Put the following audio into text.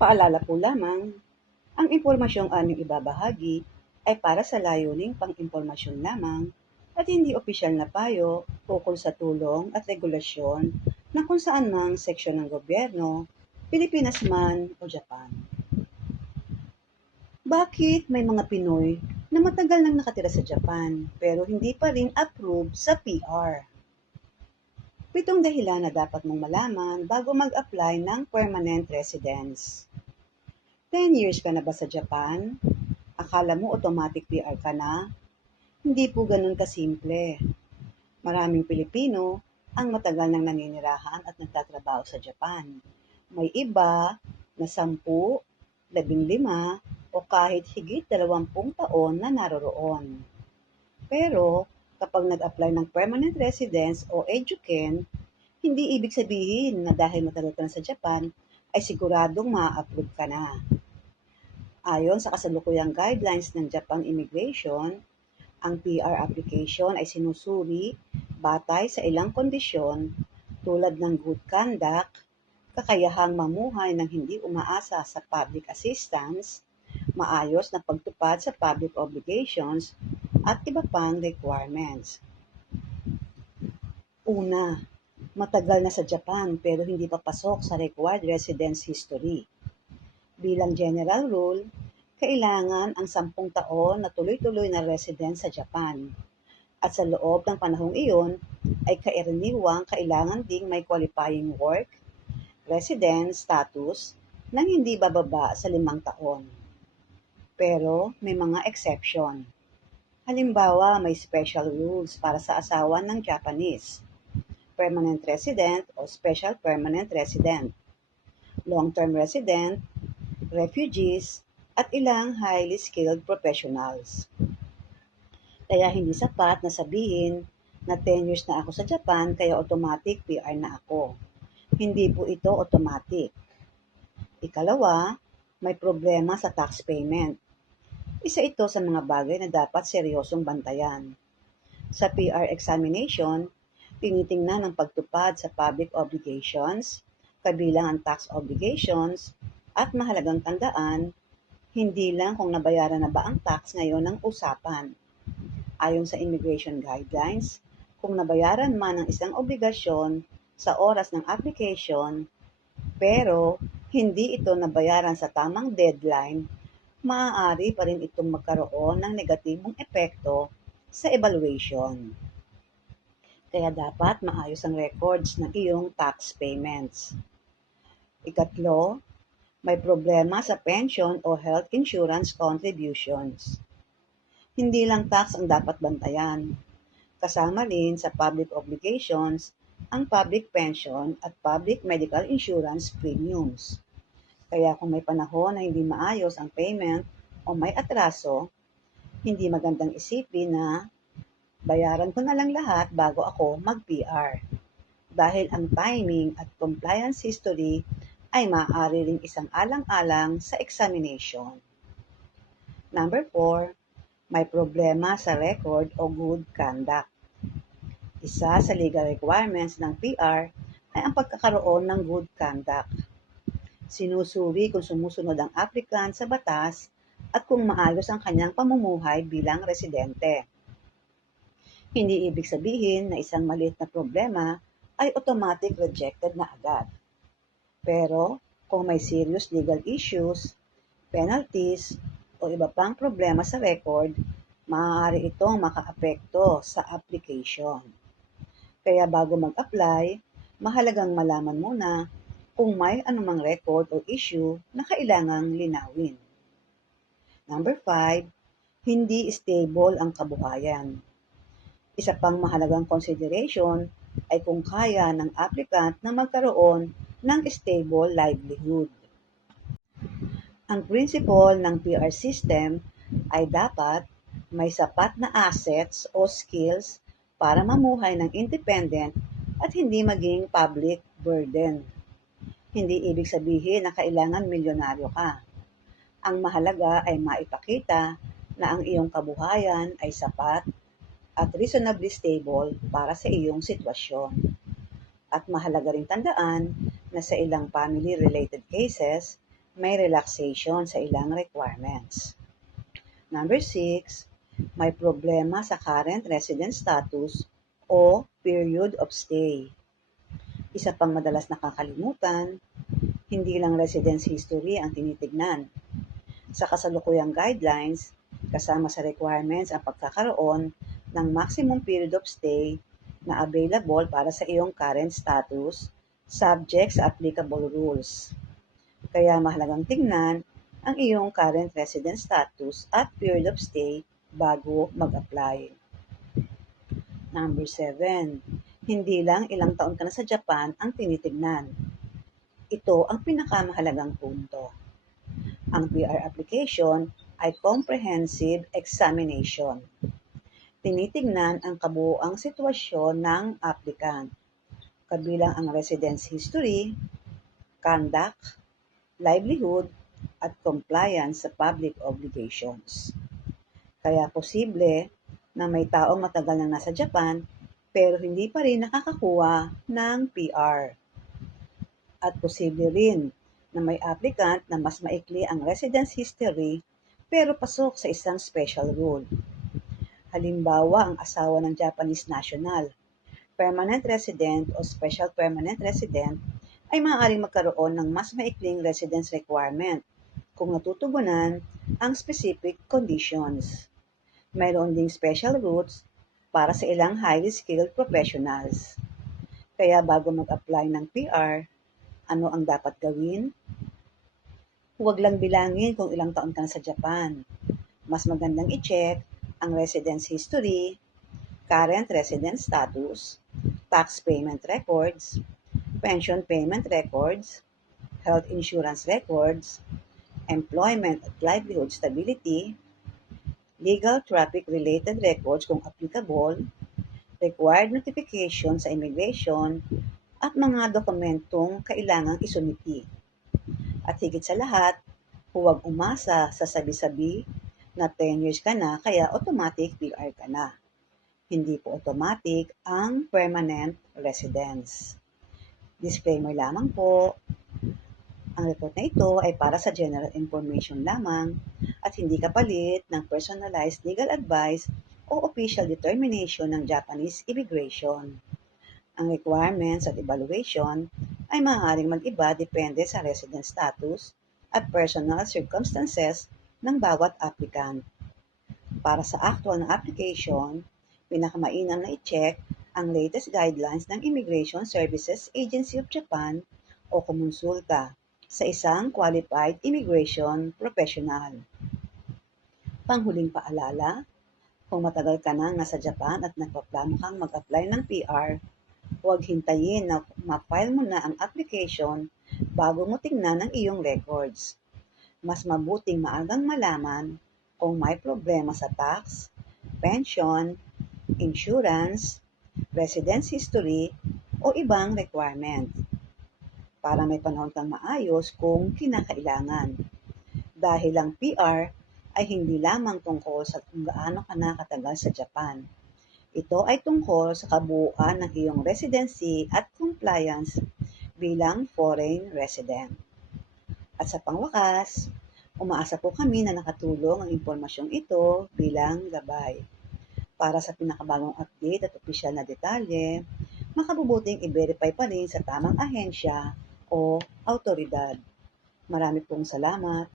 Paalala po lamang, ang impormasyong aming ibabahagi ay para sa layuning pang-impormasyon lamang at hindi opisyal na payo ukol sa tulong at regulasyon ng kung saan mang seksyon ng gobyerno, Pilipinas man o Japan. Bakit may mga Pinoy na matagal nang nakatira sa Japan pero hindi pa rin approved sa PR? 7 dahilan na dapat mong malaman bago mag-apply ng permanent residence. 10 years ka na ba sa Japan? Akala mo automatic PR ka na? Hindi po ganun kasimple. Maraming Pilipino ang matagal nang naninirahan at nagtatrabaho sa Japan. May iba na 10, 15 o kahit higit 20 taon na naroroon. Pero kapag nag-apply ng permanent residence o EDUCAN, hindi ibig sabihin na dahil matagal ka na sa Japan ay siguradong ma-approve ka na. Ayon sa kasalukuyang guidelines ng Japan Immigration, ang PR application ay sinusuri batay sa ilang kondisyon tulad ng good conduct, kakayahang mamuhay ng hindi umaasa sa public assistance, maayos na pagtupad sa public obligations, at iba pang requirements. Una, matagal na sa Japan pero hindi pa pasok sa required residence history. Bilang general rule, kailangan ang 10 taon na tuloy-tuloy na resident sa Japan. At sa loob ng panahong iyon, ay kairiniwang kailangan ding may qualifying work, residence status nang hindi bababa sa 5 taon. Pero may mga exception. Halimbawa, may special rules para sa asawa ng Japanese, permanent resident o special permanent resident, long-term resident, refugees, at ilang highly skilled professionals. Kaya hindi sapat na sabihin na 10 years na ako sa Japan kaya automatic PR na ako. Hindi po ito automatic. Ikalawa, may problema sa tax payment. Isa ito sa mga bagay na dapat seryosong bantayan. Sa PR examination, tinitingnan ang pagtupad sa public obligations, kabilang ang tax obligations, at mahalagang tandaan, hindi lang kung nabayaran na ba ang tax ngayon ang usapan. Ayon sa immigration guidelines, kung nabayaran man ang isang obligasyon sa oras ng application, pero hindi ito nabayaran sa tamang deadline, maaari pa rin itong magkaroon ng negatibong epekto sa evaluation. Kaya dapat maayos ang records ng iyong tax payments. Ikatlo, may problema sa pension o health insurance contributions. Hindi lang tax ang dapat bantayan. Kasama rin sa public obligations ang public pension at public medical insurance premiums. Kaya kung may panahon na hindi maayos ang payment o may atraso, hindi magandang isipin na bayaran ko na lang lahat bago ako mag-PR. Dahil ang timing at compliance history ay maaari ring isang alang-alang sa examination. Number 4, may problema sa record o good conduct. Isa sa legal requirements ng PR ay ang pagkakaroon ng good conduct. Sinusuri kung sumusunod ang applicant sa batas at kung maayos ang kanyang pamumuhay bilang residente. Hindi ibig sabihin na isang maliit na problema ay automatic rejected na agad. Pero kung may serious legal issues, penalties, o iba pang problema sa record, maaari itong makaapekto sa application. Kaya bago mag-apply, mahalagang malaman muna kung may anumang record o issue na kailangang linawin. Number 5, hindi stable ang kabuhayan. Isa pang mahalagang consideration ay kung kaya ng applicant na magkaroon ng stable livelihood. Ang principle ng PR system ay dapat may sapat na assets o skills para mamuhay ng independent at hindi maging public burden. Hindi ibig sabihin na kailangan milyonaryo ka. Ang mahalaga ay maipakita na ang iyong kabuhayan ay sapat at reasonably stable para sa iyong sitwasyon. At mahalaga ring tandaan na sa ilang family-related cases, may relaxation sa ilang requirements. Number 6, may problema sa current resident status o period of stay. Isa pang madalas nakakalimutan, hindi lang residence history ang tinitignan. Sa kasalukuyang guidelines, kasama sa requirements ang pagkakaroon ng maximum period of stay na available para sa iyong current status subject sa applicable rules. Kaya mahalagang tingnan ang iyong current residence status at period of stay bago mag-apply. Number 7, hindi lang ilang taon ka na sa Japan ang tinitignan. Ito ang pinakamahalagang punto. Ang PR application ay comprehensive examination. Tinitignan ang kabuuang sitwasyon ng applicant, kabilang ang residence history, conduct, livelihood, at compliance sa public obligations. Kaya posible na may taong matagal nang nasa Japan pero hindi pa rin nakakakuha ng PR. At posible rin na may applicant na mas maikli ang residence history pero pasok sa isang special rule. Halimbawa, ang asawa ng Japanese national, permanent resident o special permanent resident ay maaaring magkaroon ng mas maikling residence requirement kung natutugunan ang specific conditions. Mayroon ding special routes para sa ilang highly skilled professionals. Kaya bago mag-apply ng PR, ano ang dapat gawin? Huwag lang bilangin kung ilang taon ka na sa Japan. Mas magandang i-check ang residence history, current residence status, tax payment records, pension payment records, health insurance records, employment at livelihood stability, legal traffic-related records kung applicable, required notification sa immigration, at mga dokumentong kailangang isumiti. At higit sa lahat, huwag umasa sa sabi-sabi na 10 years ka na kaya automatic PR ka na. Hindi po automatic ang permanent residence. Disclaimer lamang po, ang report na ito ay para sa general information lamang at hindi kapalit ng personalized legal advice o official determination ng Japanese immigration. Ang requirements at evaluation ay maaaring mag-iba depende sa resident status at personal circumstances ng bawat applicant. Para sa actual na application, pinakamainam na i-check ang latest guidelines ng Immigration Services Agency of Japan o kumonsulta sa isang qualified immigration professional. Panghuling paalala, kung matagal ka nang nasa Japan at nagpaplano kang mag-apply ng PR, huwag hintayin na ma-file mo na ang application bago mo tingnan ang iyong records. Mas mabuting maagang malaman kung may problema sa tax, pension, insurance, residence history, o ibang requirement para may panahon kang maayos kung kinakailangan. Dahil ang PR ay hindi lamang tungkol sa kung gaano ka na katagal sa Japan. Ito ay tungkol sa kabuuan ng iyong residency at compliance bilang foreign resident. At sa pangwakas, umaasa po kami na nakatulong ang impormasyong ito bilang gabay. Para sa pinakabagong update at opisyal na detalye, makabubuting i-verify pa rin sa tamang ahensya o autoridad. Marami pong salamat.